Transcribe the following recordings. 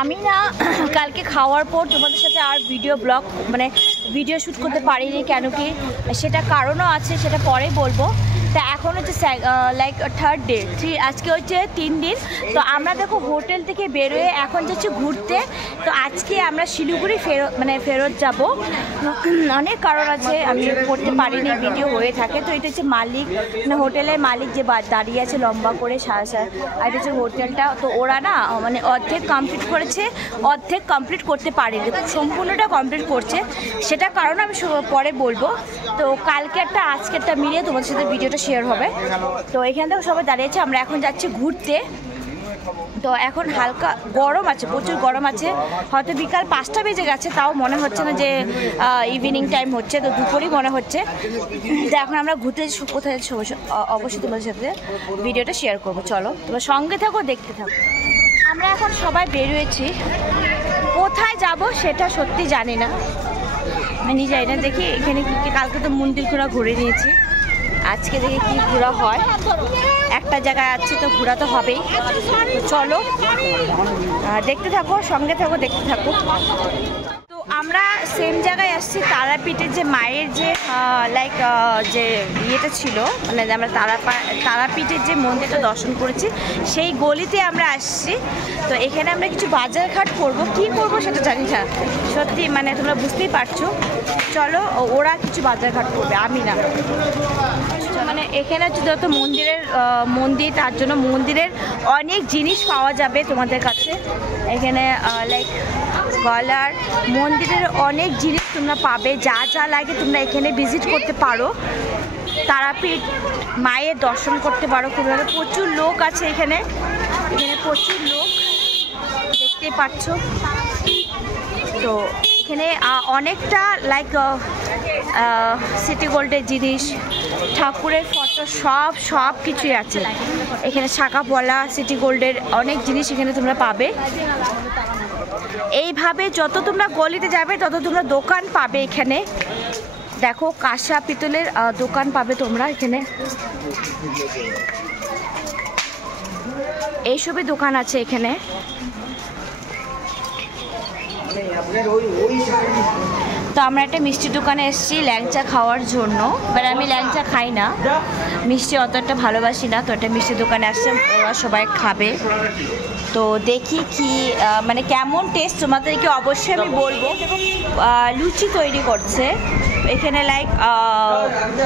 আমি না কালকে খাওয়ার পর তোমাদের সাথে আর ভিডিও ব্লগ মানে ভিডিও শ্যুট করতে পারিনি, কেন কি সেটা কারণও আছে, সেটা পরেই বলবো। তা এখন হচ্ছে লাইক থার্ড ডে, আজকে হচ্ছে 3 দিন। তো আমরা দেখো হোটেল থেকে বেরোয় এখন যাচ্ছি ঘুরতে। তো আজকে আমরা শিলিগুড়ি ফেরত যাব। অনেক কারণ আছে, আমি করতে পারিনি, ভিডিও হয়ে থাকে। তো এটা হচ্ছে মালিক, মানে হোটেলের মালিক যে দাঁড়িয়ে আছে লম্বা করে আর এটা হচ্ছে হোটেলটা। তো ওরা না মানে অর্ধেক কমপ্লিট করেছে, অর্ধেক কমপ্লিট করতে পারেনি, সম্পূর্ণটা কমপ্লিট করছে। সেটা কারণ আমি পরে বলবো। তো কালকে একটা আজকে একটা মিলিয়ে তোমাদের সাথে ভিডিওটা শেয়ার হবে। তো এখান থেকে সবাই দাঁড়িয়েছে, আমরা এখন যাচ্ছি ঘুরতে। তো এখন হালকা গরম আছে, প্রচুর গরম আছে, হয়তো বিকাল 5টা বেজে গেছে, তাও মনে হচ্ছে না যে ইভিনিং টাইম হচ্ছে, তো দুপুরই মনে হচ্ছে। তো এখন আমরা ঘুরতে কোথায় যাচ্ছি অবশ্যই তোমাদের সাথে ভিডিওটা শেয়ার করবো। চলো তোমরা সঙ্গে থাকো, দেখতে থাকো। আমরা এখন সবাই বেরিয়েছি, কোথায় যাব সেটা সত্যি জানি না, আমি যাই না। দেখি এখানে কি, কালকে তো মন্দির ঘুরে নিয়েছি, আজকে দেখি কি ঘোরা হয়। একটা জায়গায় আছে তো ঘোরা তো হবেই। চলো দেখতে থাকো, সঙ্গে থাকো, দেখতে থাকো। তো আমরা সেম জায়গায় আসছি, তারাপীঠের যে মায়ের যে লাইক যে ইয়েটা ছিল, মানে আমরা তারাপীঠের যে মন্দিরটা দর্শন করেছি সেই গলিতে আমরা আসছি। তো এখানে আমরা কিছু বাজারঘাট করবো, কি করব সেটা জানি না সত্যি, মানে তোমরা বুঝতেই পারছো। চলো, ওরা কিছু বাজারঘাট করবে, আমি না। মানে এখানে হচ্ছে যত মন্দির, তার জন্য মন্দিরের অনেক জিনিস পাওয়া যাবে তোমাদের কাছে। এখানে লাইক গলার মন্দিরের অনেক জিনিস তোমরা পাবে, যা যা লাগে তোমরা এখানে ভিজিট করতে পারো। তারাপীঠ মায়ের দর্শন করতে পারো। প্রচুর লোক আছে এখানে প্রচুর লোক দেখতে পাচ্ছ। তো এখানে অনেকটা লাইক সিটি গোল্ডের জিনিস, ঠাকুরের ফটো, সব কিছুই আছে এখানে। শাঁখাপলা, সিটি গোল্ডের অনেক জিনিস এখানে তোমরা পাবে। এইভাবে যত তোমরা গলিতে যাবে তত তোমরা দোকান পাবে এখানে। দেখো কাঁসা পিতলের দোকান পাবে তোমরা এখানে, এইসবই দোকান আছে এখানে। তো আমরা একটা মিষ্টির দোকানে এসেছি ল্যাংচা খাওয়ার জন্য, বাট আমি ল্যাংচা খাই না, মিষ্টি অতটা ভালোবাসি না। তো একটা মিষ্টির দোকানে আসছে, ওরা সবাই খাবে। তো দেখি কি মানে কেমন টেস্ট তোমাদেরকে অবশ্যই আমি বলবো। লুচি তৈরি করছে এখানে, লাইক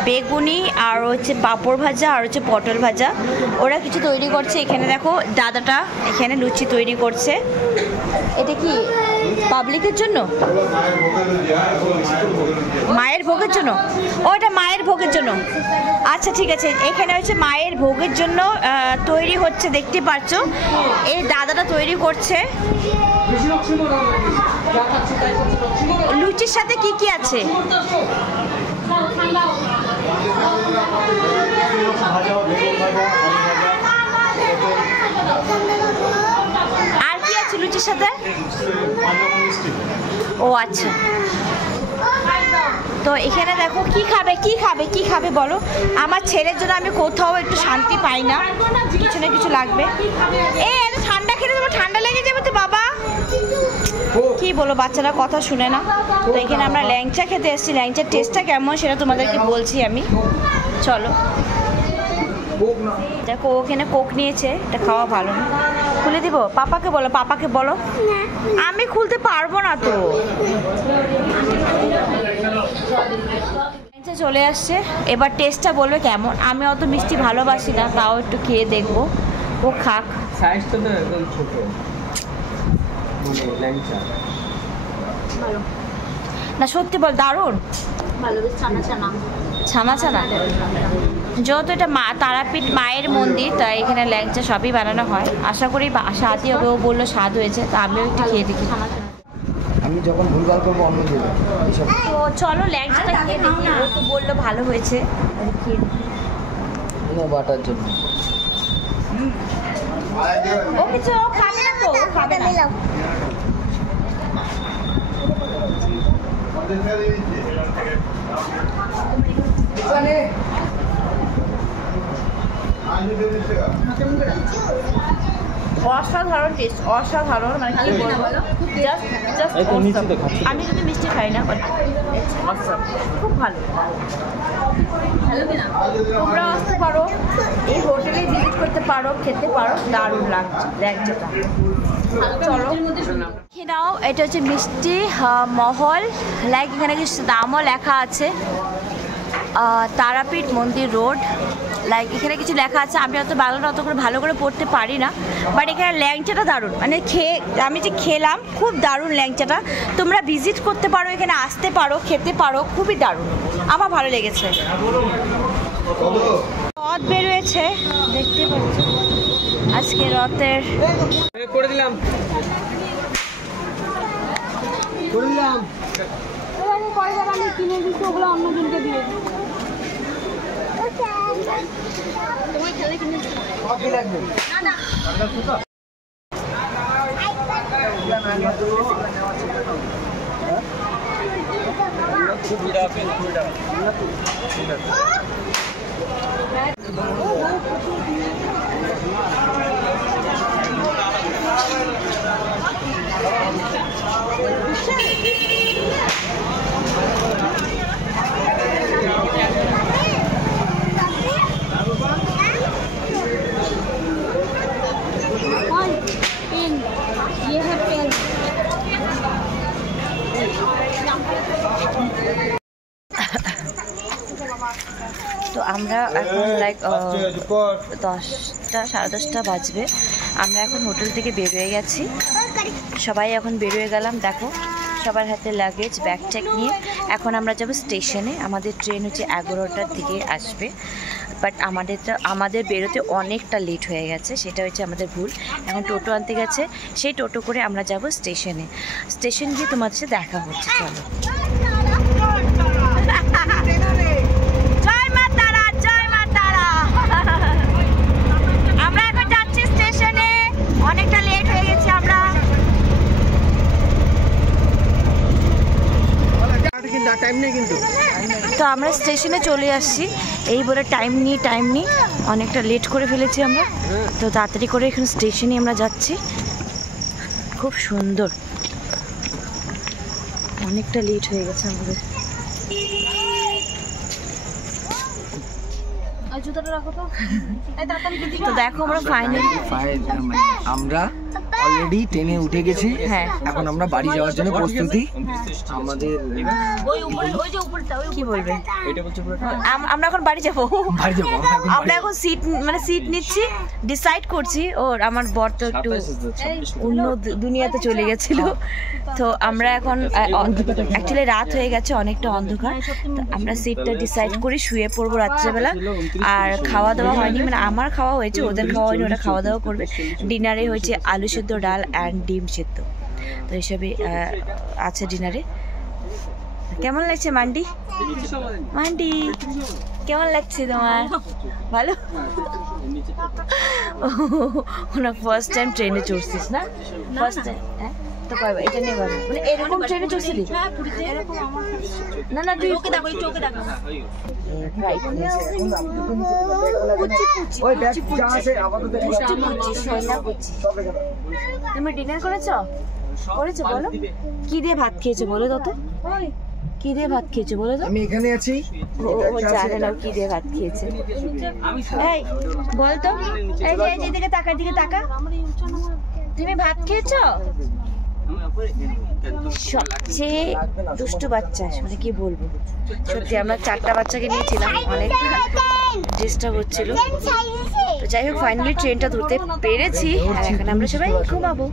বেগুনি আর হচ্ছে পাঁপড় ভাজা আর হচ্ছে পটল ভাজা, ওরা কিছু তৈরি করছে এখানে। দেখো দাদাটা এখানে লুচি তৈরি করছে। এটা কি পাবলিকের জন্য? মায়ের ভোগের জন্য? ও এটা মায়ের ভোগের জন্য, আচ্ছা ঠিক আছে। এখানে হচ্ছে মায়ের ভোগের জন্য তৈরি হচ্ছে, দেখতে পাচ্ছ। এই দাদাটা তৈরি করছে। লুচির সাথে কি কি আছে? আর কি আছে লুচির সাথে? ও আচ্ছা। তো এখানে দেখো কি খাবে বলো। আমার ছেলের জন্য আমি কোথাও একটু শান্তি পাই না, কিছু না কিছু লাগবে। এত ঠান্ডা খেলে তোমার ঠান্ডা লেগে যাবে তো বাবা, কি বলো, বাচ্চারা কথা শুনে না। তো এখানে আমরা ল্যাংচা খেতে এসেছি, ল্যাংচার টেস্টটা কেমন সেটা তোমাদেরকে বলছি আমি। চলো দেখো, ওখানে কোক নিয়েছে, এটা খাওয়া ভালো না। খুলে দিব? পাপাকে বলো। আমি খুলতে পারবো না তো। চলে আসছে, এবার টেস্টটা বলবে কেমন। আমি অত মিষ্টি ভালোবাসি না, তাও একটু খেয়ে দেখবো। ও খাক। না সত্যি বল, দারুণ ছানা যেহেতু এটা তারাপীঠ মায়ের মন্দির, তাই এখানে ল্যাংচা সবই বানানো হয়। আশা করি স্বাদই হবে। ও বললো স্বাদ হয়েছে, তা আমিও একটু খেয়ে দেখি। আমি যখন ভুলভাল করবো অন্য দেবো। তো চলো ল্যাংচাটা খেয়ে দেখি। ও তো বললো ভালো হয়েছে, খেয়ে দেখি বাটার জন্য। ও কিছু খাবে না তো, খাবে না। অসাধারণ টেস্ট, অসাধারণ, মানে কি বলবো, জাস্ট আমি যদি মিষ্টি খাই না, খুব ভালো। তোমরা আসতে পারো, এই হোটেলে ভিজিট করতে পারো, খেতে পারো, দারুণ লাগছে ল্যাংচাটা। চলো খেয়ে নাও। এটা হচ্ছে মিষ্টি মহল, লাইক এখানে কিছু দামও লেখা আছে, তারাপীঠ মন্দির রোড, লাইক এখানে কিছু লেখা আছে। আমি অত বাংলাটা অত করে ভালো করে পড়তে পারি না, বাট এখানে ল্যাংচাটা দারুণ, মানে আমি যে খেলাম খুব দারুণ ল্যাংচাটা। তোমরা ভিজিট করতে পারো, এখানে আসতে পারো, খেতে পারো, খুবই দারুণ, আমার ভালো লেগেছে। রথ বেরোয়েছে দেখতে পাচ্ছ, আজকে রথের করে দিলাম আমি কিনে দিচ্ছি, ওগুলো অন্যজনকে দিয়ে দিই। তোমার খেলে কিনে पेन, ये है पेन। তো আমরা এখন লাইক 10টা 10:30 বাজবে, আমরা এখন হোটেল থেকে বেরোয় গেছি, সবাই এখন বেরোয় গেলাম। দেখো সবার হাতে লাগেজ ব্যাগ ট্যাগ নিয়ে এখন আমরা যাব স্টেশনে। আমাদের ট্রেন হচ্ছে 11টার দিকে আসবে, বাট আমাদের বেরোতে অনেকটা লেট হয়ে গেছে, সেটা হচ্ছে আমাদের ভুল। এখন টোটো আনতে গেছে, সেই টোটো করে আমরা যাব স্টেশনে। স্টেশন গিয়ে তোমাদের সাথে দেখা হচ্ছে। চলো। জয় মা তারা, জয় মা তারা। আমরা এখন যাচ্ছি স্টেশনে, অনেকটা লেট হয়ে গেছে আমরা। তো আমরা স্টেশনে চলে আসছি, এই বলে টাইম নিই অনেকটা লেট করে ফেলেছি আমরা, তো তাড়াতাড়ি করে এখানে স্টেশনে আমরা যাচ্ছি। খুব সুন্দর, অনেকটা লেট হয়ে গেছে আমাদের। তো দেখো আমরা ফাইনালি আমরা অলরেডি ট্রেনে উঠে গেছি। হ্যাঁ, এখন আমরা বাড়ি যাওয়ার জন্য প্রস্তুতি। আমাদের কি বলবে, আমরা এখন বাড়ি যাবো। আমরা এখন সিট নিচ্ছি, ডিসাইড করছি। ওর আমার বর তো একটু অন্য দুনিয়াতে চলে গেছিল, তো আমরা এখন অ্যাকচুয়ালি রাত হয়ে গেছে, অনেকটা অন্ধকার, তো আমরা সিটটা ডিসাইড করি, শুয়ে পড়বো রাত্রেবেলা। আর খাওয়া দাওয়া হয়নি, মানে আমার খাওয়া হয়েছে, ওদের খাওয়া হয়নি, ওরা খাওয়া দাওয়া করবে। ডিনারে হয়েছে আলু সেদ্ধ, ডাল অ্যান্ড ডিম সেদ্ধ, তো এইসবই আছে ডিনারে। কেমন লাগছে মান্ডি? কেমন লাগছে তোমার? ভালো? ওনা ফার্স্ট টাইম ট্রেনে চড়ছিস না? First time? হ্যাঁ, তো কয়বার এটা নিয়ে পারবো, মানে এরকম ট্রেনে চড়ছিলি? না তুই ওকে দেখো, এই চোখে দেখো। তুমি ডিনার করেছো বলো? কি দিয়ে ভাত খেয়েছো বলো তো? কি দিয়ে ভাত খেয়েছো বলো তো? আমি এখানে আছি, ও জানে না কি দিয়ে ভাত খেয়েছে। এই বল তো, এই যে এদিকে তাকা, এদিকে তাকা, তুমি ভাত খেয়েছো? সবচেয়ে দুষ্টু বাচ্চা, মানে কি বলবো, সত্যি আমরা 4টা বাচ্চাকে নিয়েছিলাম, অনেকটা ডিস্টার্ব হচ্ছিল। তো যাই হোক ফাইনালি ট্রেনটা ধরতে পেরেছি, আর এখন আমরা সবাই ঘুমাবো।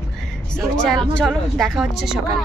চলো দেখা হচ্ছে সকালে।